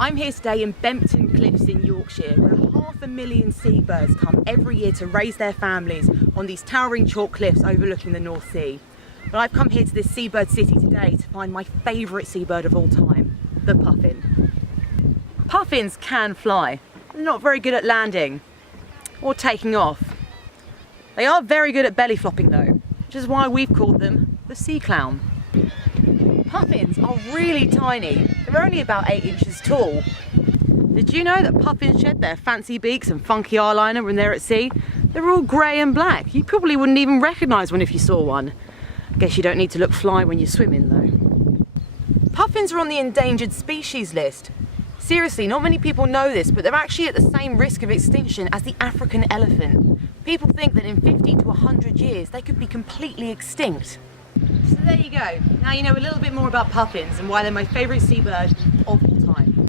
I'm here today in Bempton Cliffs in Yorkshire, where 500,000 seabirds come every year to raise their families on these towering chalk cliffs overlooking the North Sea. But I've come here to this seabird city today to find my favourite seabird of all time, the puffin. Puffins can fly. They're not very good at landing or taking off. They are very good at belly flopping though, which is why we've called them the sea clown. Puffins are really tiny. They're only about 8 inches tall. Did you know that puffins shed their fancy beaks and funky eyeliner when they're at sea? They're all grey and black. You probably wouldn't even recognise one if you saw one. Guess you don't need to look fly when you're swimming though. Puffins are on the endangered species list. Seriously, not many people know this, but they're actually at the same risk of extinction as the African elephant. People think that in 50 to 100 years they could be completely extinct. So there you go. Now you know a little bit more about puffins and why they're my favourite seabird